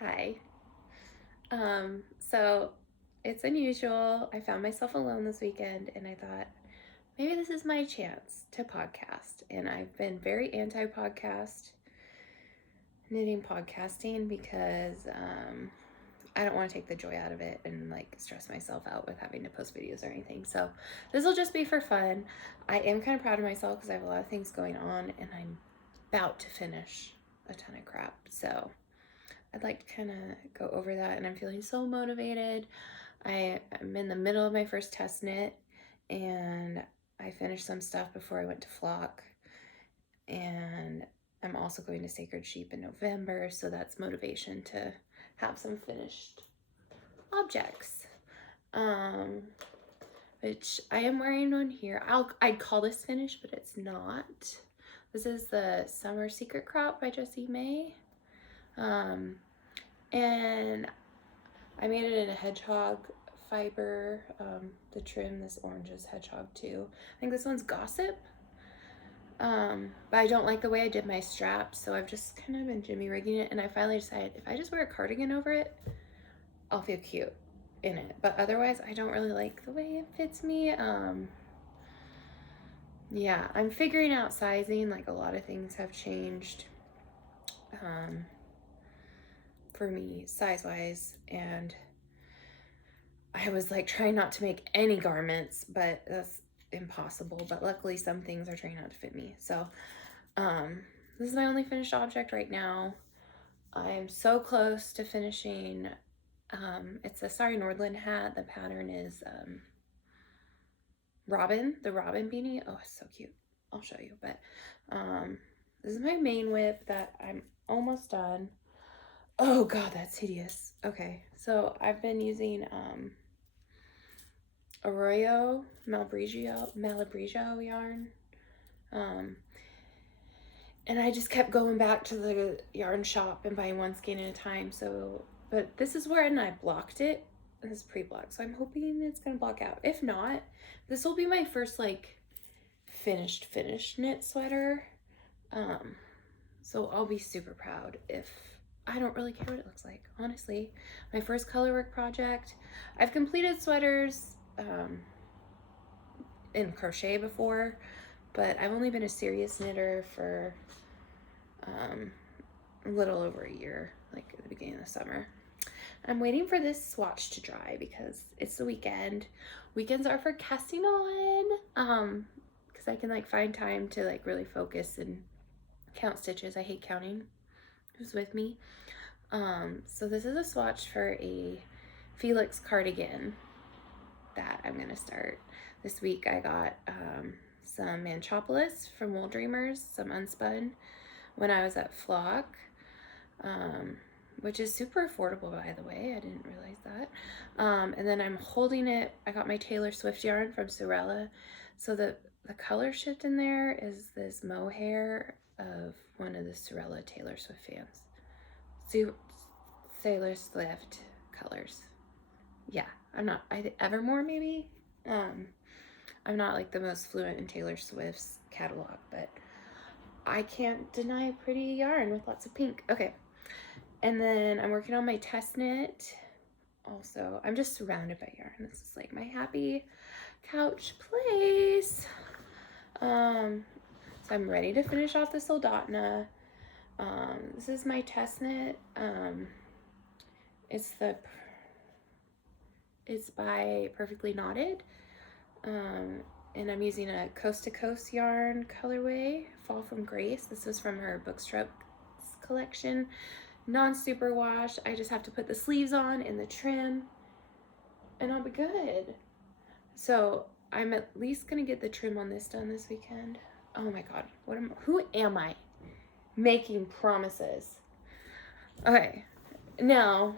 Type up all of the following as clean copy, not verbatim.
Hi. So it's unusual. I found myself alone this weekend and I thought maybe this is my chance to podcast. And I've been very anti-podcast, knitting podcasting because I don't want to take the joy out of it and like stress myself out with having to post videos or anything. So this will just be for fun. I am kind of proud of myself because I have a lot of things going on and I'm about to finish a ton of crap. So I'd like to kind of go over that, and I'm feeling so motivated. I'm in the middle of my first test knit, and I finished some stuff before I went to flock, and I'm also going to Sacred Sheep in November, so that's motivation to have some finished objects. Which I am wearing on here. I'd call this finished, but it's not. This is the Summer Secret Crop by Jessie May. And I made it in a hedgehog fiber. The trim, this orange is hedgehog too. I think this one's Gossip. But I don't like the way I did my straps, so I've just kind of been jimmy rigging it, and I finally decided if I just wear a cardigan over it, I'll feel cute in it. But otherwise, I don't really like the way it fits me. Yeah, I'm figuring out sizing. Like, a lot of things have changed for me size-wise, and I was like trying not to make any garments, but that's impossible. But luckily some things are trying not to fit me. So this is my only finished object right now. I am so close to finishing. It's a Sorry Nordland hat. The pattern is Robin, the Robin beanie. Oh, it's so cute. I'll show you. But this is my main whip that I'm almost done. Oh god, that's hideous. Okay, so I've been using Arroyo Malabrigio yarn. And I just kept going back to the yarn shop and buying one skein at a time. So, but this is where I blocked it. This is pre-blocked, so I'm hoping it's gonna block out. If not, this will be my first like finished knit sweater. So I'll be super proud. If I don't really care what it looks like, honestly. My first colorwork project. I've completed sweaters in crochet before, but I've only been a serious knitter for a little over a year, like at the beginning of the summer. I'm waiting for this swatch to dry because it's the weekend. Weekends are for casting on, because I can like find time to like really focus and count stitches. I hate counting. Who's with me? So this is a swatch for a Felix cardigan that I'm gonna start this week. I got some Manchopolis from Wool Dreamers, some unspun when I was at Flock, which is super affordable, by the way. I didn't realize that. And then I'm holding it. I got my Taylor Swift yarn from Sorella. So the color shift in there is this mohair of one of the Sorella Taylor Swift fans. Taylor Swift colors. Yeah, I'm not, Evermore maybe? I'm not like the most fluent in Taylor Swift's catalog, but I can't deny pretty yarn with lots of pink. Okay, and then I'm working on my test knit. Also, I'm just surrounded by yarn. This is like my happy couch place. So I'm ready to finish off the Soldotna. This is my test knit. It's by Perfectly Knotted. And I'm using a Coast to Coast yarn colorway, Fall from Grace. This was from her Bookstrokes collection. Non-super wash. I just have to put the sleeves on and the trim and I'll be good. So I'm at least gonna get the trim on this done this weekend. Oh my god, who am I making promises? Okay, now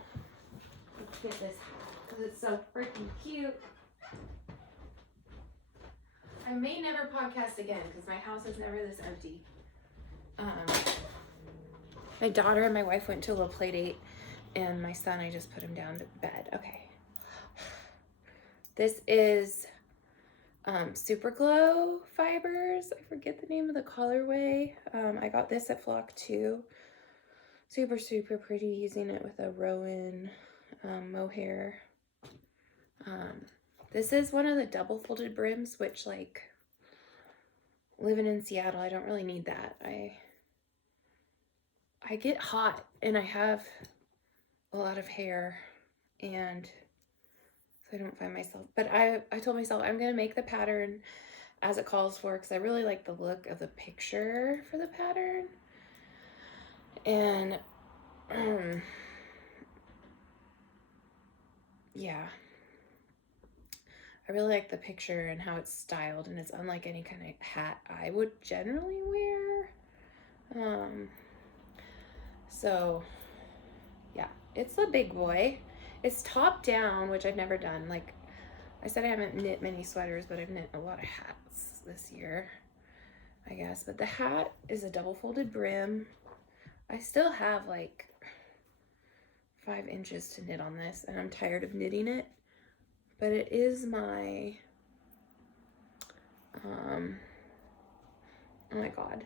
let's get this because it's so freaking cute. I may never podcast again because my house is never this empty. My daughter and my wife went to a little play date, and my son, I just put him down to bed. Okay. This is Super Glow fibers. I forget the name of the colorway. I got this at Flock too. super, super pretty using it with a Rowan mohair. This is one of the double folded brims, which, like, living in Seattle, I don't really need that. I get hot and I have a lot of hair, and so I don't find myself, but I told myself I'm gonna make the pattern as it calls for, because I really like the look of the picture for the pattern. And yeah, I really like the picture and how it's styled, and it's unlike any kind of hat I would generally wear. So yeah, it's a big boy. It's top down, which I've never done. Like I said, I haven't knit many sweaters, but I've knit a lot of hats this year, I guess. But the hat is a double folded brim. I still have like 5 inches to knit on this, and I'm tired of knitting it. But it is my, oh my God.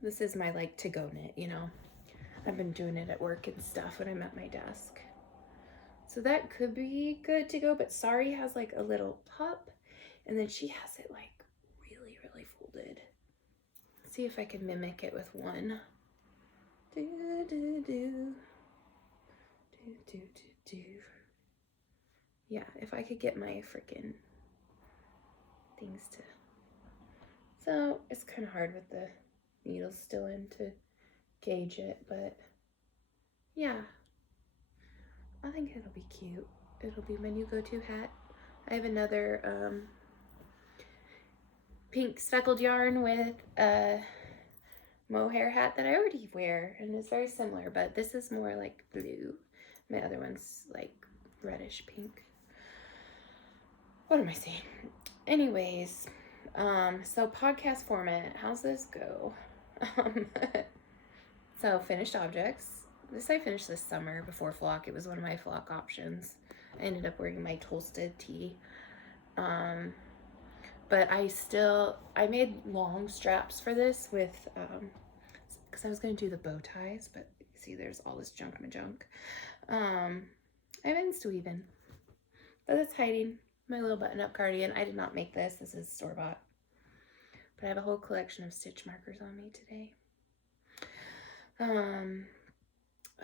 This is my like to go knit, you know. I've been doing it at work and stuff when I'm at my desk. So that could be good to go, but Sari has like a little pup, and then she has it like really, really folded. Let's see if I can mimic it with one. Do, do, do. Do, do, do, do. Yeah, if I could get my freaking things to. So it's kind of hard with the needles still in to gauge it, but yeah, I think it'll be cute. It'll be my new go-to hat. I have another pink speckled yarn with a mohair hat that I already wear, and it's very similar, but this is more like blue. My other one's like reddish pink. What am I saying? Anyways, so podcast format, how's this go? So finished objects. This I finished this summer before flock. It was one of my flock options. I ended up wearing my Tolsted tee. But I made long straps for this with, because I was going to do the bow ties, but see there's all this junk. I haven't weaving, but it's hiding. My little button-up cardigan. I did not make this. This is store-bought. But I have a whole collection of stitch markers on me today.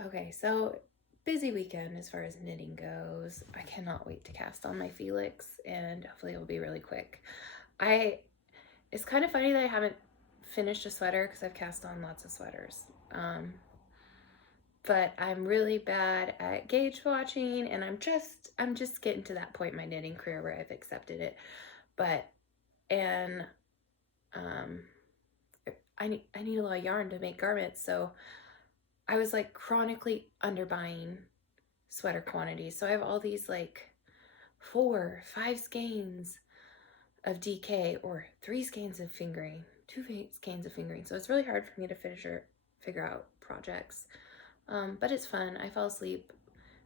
Okay, so busy weekend as far as knitting goes. I cannot wait to cast on my Felix, and hopefully it will be really quick. It's kind of funny that I haven't finished a sweater because I've cast on lots of sweaters. But I'm really bad at gauge watching, and I'm just getting to that point in my knitting career where I've accepted it. But I need a lot of yarn to make garments, so I was like chronically underbuying sweater quantities. So I have all these like 4, 5 skeins of DK or 3 skeins of fingering, 2 skeins of fingering. So it's really hard for me to figure out projects. But it's fun. I fall asleep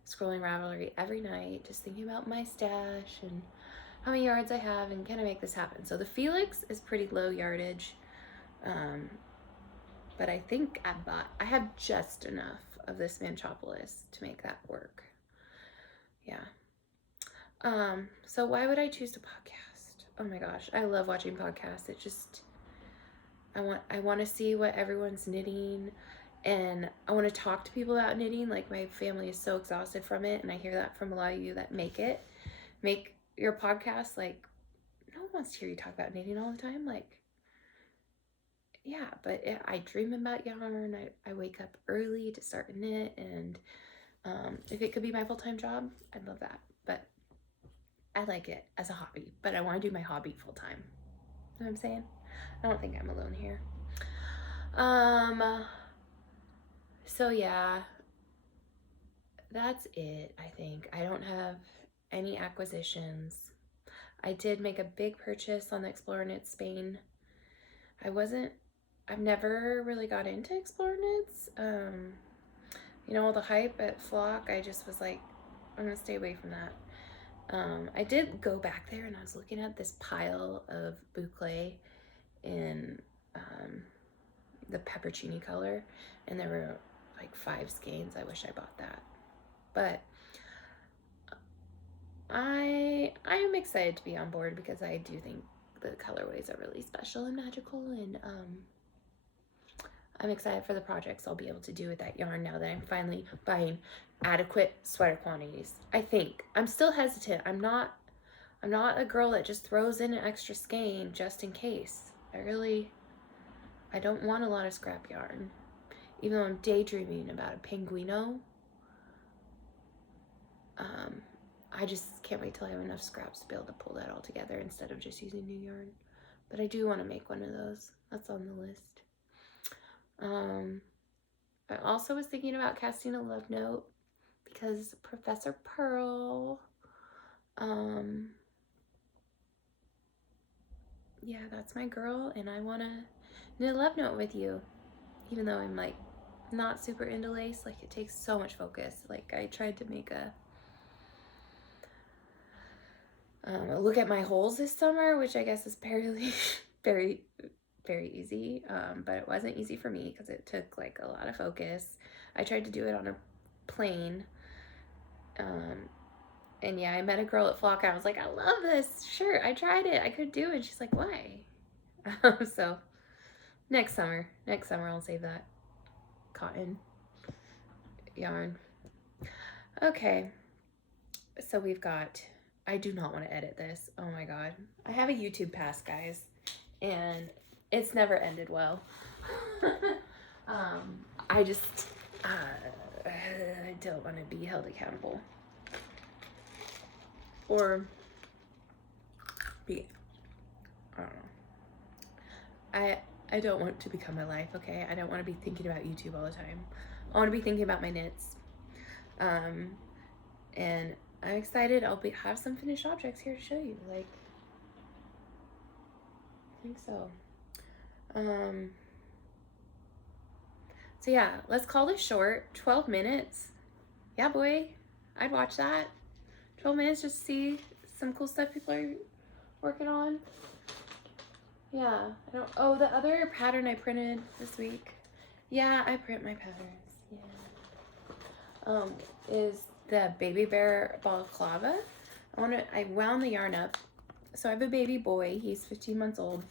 scrolling Ravelry every night, just thinking about my stash and how many yards I have and can I make this happen. So the Felix is pretty low yardage, but I think I have just enough of this Manchopolis to make that work. Yeah. So why would I choose to podcast? Oh my gosh, I love watching podcasts. It just, I want to see what everyone's knitting, and I want to talk to people about knitting. Like my family is so exhausted from it, and I hear that from a lot of you that make your podcast. Like no one wants to hear you talk about knitting all the time. Like yeah, but I dream about yarn. I wake up early to start a knit, and if it could be my full-time job, I'd love that. But I like it as a hobby, but I want to do my hobby full-time. You know what I'm saying? I don't think I'm alone here. So yeah, that's it, I think. I don't have any acquisitions. I did make a big purchase on the Explore Knit Spain. I've never really got into Explore Knits. You know, all the hype at Flock, I just was like, I'm gonna stay away from that. I did go back there and I was looking at this pile of boucle in the peppercini color, and there were like 5 skeins. I wish I bought that, but I am excited to be on board because I do think the colorways are really special and magical, and I'm excited for the projects I'll be able to do with that yarn now that I'm finally buying adequate sweater quantities. I think. I'm still hesitant. I'm not a girl that just throws in an extra skein just in case. I don't want a lot of scrap yarn. Even though I'm daydreaming about a pinguino, I just can't wait till I have enough scraps to be able to pull that all together instead of just using new yarn. But I do want to make one of those. That's on the list. I also was thinking about casting a love note because Professor Pearl, yeah, that's my girl, and I want to knit a love note with you, even though I'm like not super into lace. Like, it takes so much focus. Like, I tried to make a look at my holes this summer, which I guess is very very easy, but it wasn't easy for me because it took like a lot of focus. I tried to do it on a plane, and yeah, I met a girl at Flock. I was like, I love this shirt. I tried it. I could do it. She's like, why? So next summer I'll save that cotton yarn. Okay, so we've got, I do not want to edit this. Oh my god. I have a YouTube pass, guys, and it's never ended well. I just, I don't want to be held accountable. Or be, I don't know. I don't want to become my life, okay? I don't want to be thinking about YouTube all the time. I want to be thinking about my knits. And I'm excited. I'll have some finished objects here to show you. Like, I think so. So yeah, let's call this short. 12 minutes. Yeah, boy, I'd watch that. 12 minutes just to see some cool stuff people are working on. Yeah, oh, the other pattern I printed this week. Yeah, I print my patterns. Yeah. Is the baby bear balaclava. I wound the yarn up. So I have a baby boy. He's 15 months old.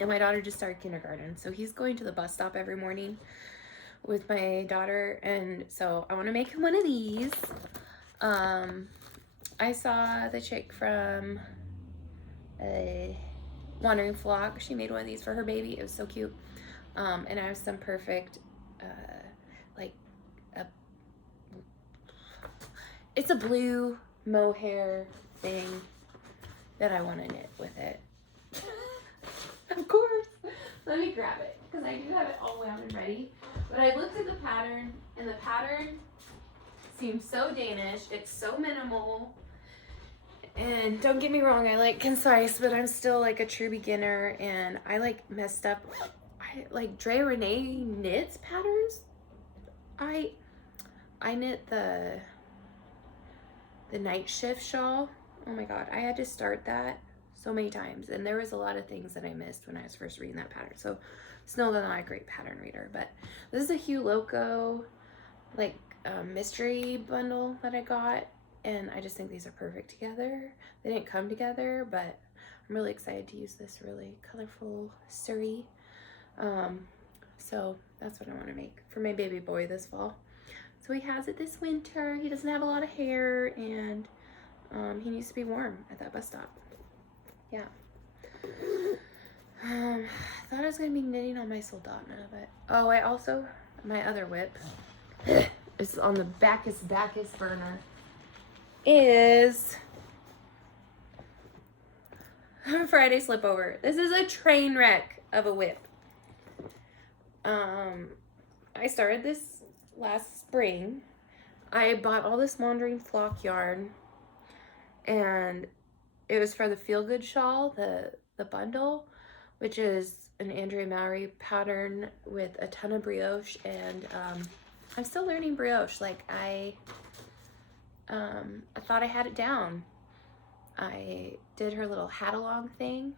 And my daughter just started kindergarten. So he's going to the bus stop every morning with my daughter. And so I want to make him one of these. I saw the chick from Wandering Flock. She made one of these for her baby. It was so cute. And I have some perfect, it's a blue mohair thing that I want to knit with it. Of course. Let me grab it because I do have it all wound and ready. But I looked at the pattern, and the pattern seems so Danish. It's so minimal. And don't get me wrong, I like concise, but I'm still like a true beginner, and I like messed up. I like Dre Renee knits patterns. I knit the night shift shawl. Oh my god, I had to start that so many times, and there was a lot of things that I missed when I was first reading that pattern. So still not a great pattern reader, but this is a Hugh Loco like mystery bundle that I got, and I just think these are perfect together. They didn't come together, but I'm really excited to use this really colorful Surrey. So that's what I want to make for my baby boy this fall. So he has it this winter. He doesn't have a lot of hair, and he needs to be warm at that bus stop. Yeah. Thought I was gonna be knitting on my soldotna, but oh, I also, my other whip is on the Bacchus burner, is Friday slipover. This is a train wreck of a whip. I started this last spring. I bought all this Wandering Flock yarn, and it was for the Feel Good shawl, the bundle, which is an Andrea Mowry pattern with a ton of brioche, and I'm still learning brioche. Like, I thought I had it down. I did her little hat-along thing,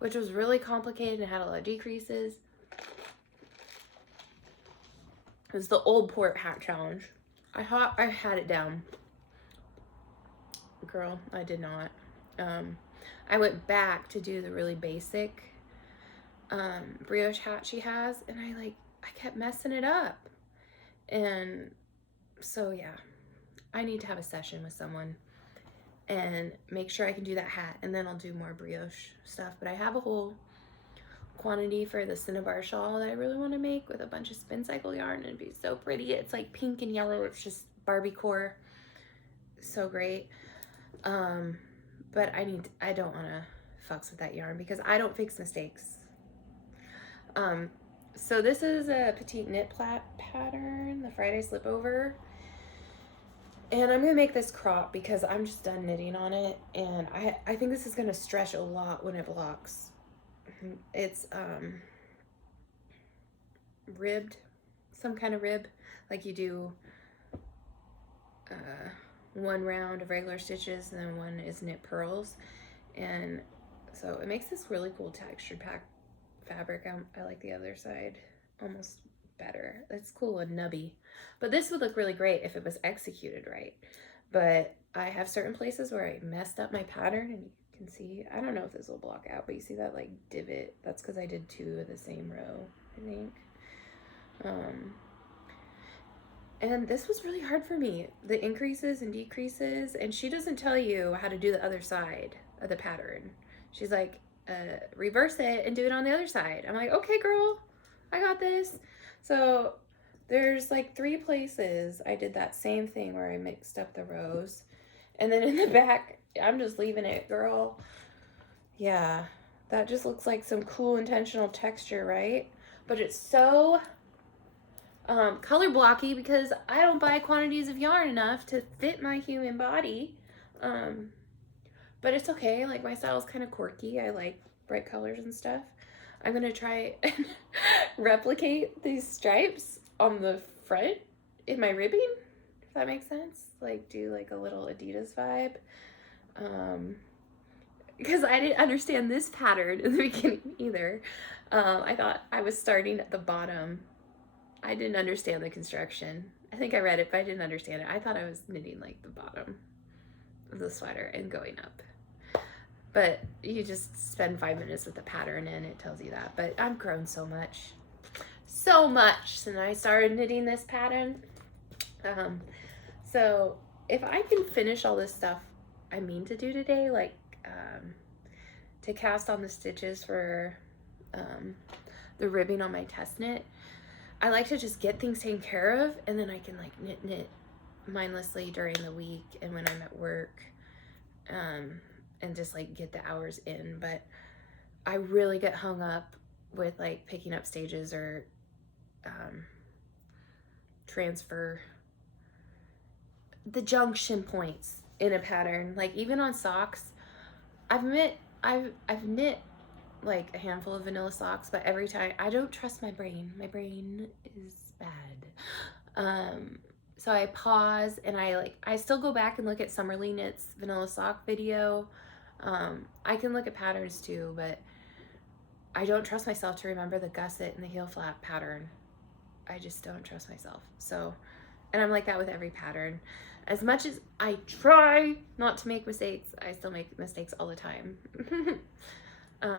which was really complicated and had a lot of decreases. was the Old Port Hat Challenge. I thought I had it down. Girl, I did not. I went back to do the really basic brioche hat she has, and I kept messing it up. And so yeah, I need to have a session with someone and make sure I can do that hat, and then I'll do more brioche stuff. But I have a whole quantity for the cinnabar shawl that I really want to make with a bunch of spin cycle yarn, and it'd be so pretty. It's like pink and yellow. It's just Barbie core. So great. But I don't want to fucks with that yarn because I don't fix mistakes. So this is a petite knit pattern, the Friday slipover. And I'm going to make this crop because I'm just done knitting on it. And I think this is going to stretch a lot when it blocks. It's ribbed, some kind of rib, like you do one round of regular stitches and then one is knit purls. And so it makes this really cool textured fabric. I like the other side almost better. It's cool and nubby. But this would look really great if it was executed right. But I have certain places where I messed up my pattern, and you can see, I don't know if this will block out, but you see that like divot? That's because I did 2 of the same row, I think. And this was really hard for me, the increases and decreases, and she doesn't tell you how to do the other side of the pattern. She's like, reverse it and do it on the other side. I'm like, okay, girl, I got this. So there's like 3 places I did that same thing where I mixed up the rows. And then in the back, I'm just leaving it, girl. Yeah, that just looks like some cool intentional texture, right? But it's so color blocky because I don't buy quantities of yarn enough to fit my human body. But it's okay. Like, my style is kind of quirky. I like bright colors and stuff. I'm gonna try and replicate these stripes on the front in my ribbing, if that makes sense. Like, do like a little Adidas vibe. Because I didn't understand this pattern in the beginning either. I thought I was starting at the bottom. I didn't understand the construction. I think I read it, but I didn't understand it. I thought I was knitting like the bottom of the sweater and going up. But you just spend 5 minutes with the pattern and it tells you that. But I've grown so much since I started knitting this pattern. So if I can finish all this stuff I mean to do today, like to cast on the stitches for the ribbing on my test knit, I like to just get things taken care of, and then I can like knit mindlessly during the week and when I'm at work, and just like get the hours in. But I really get hung up with like picking up stages or transfer the junction points in a pattern. Like even on socks, I've knit like a handful of vanilla socks, but every time I don't trust my brain. My brain is bad. So I pause and I still go back and look at Summerly Knits vanilla sock video. I can look at patterns too, but I don't trust myself to remember the gusset and the heel flap pattern. I just don't trust myself. So, and I'm like that with every pattern. As much as I try not to make mistakes, I still make mistakes all the time.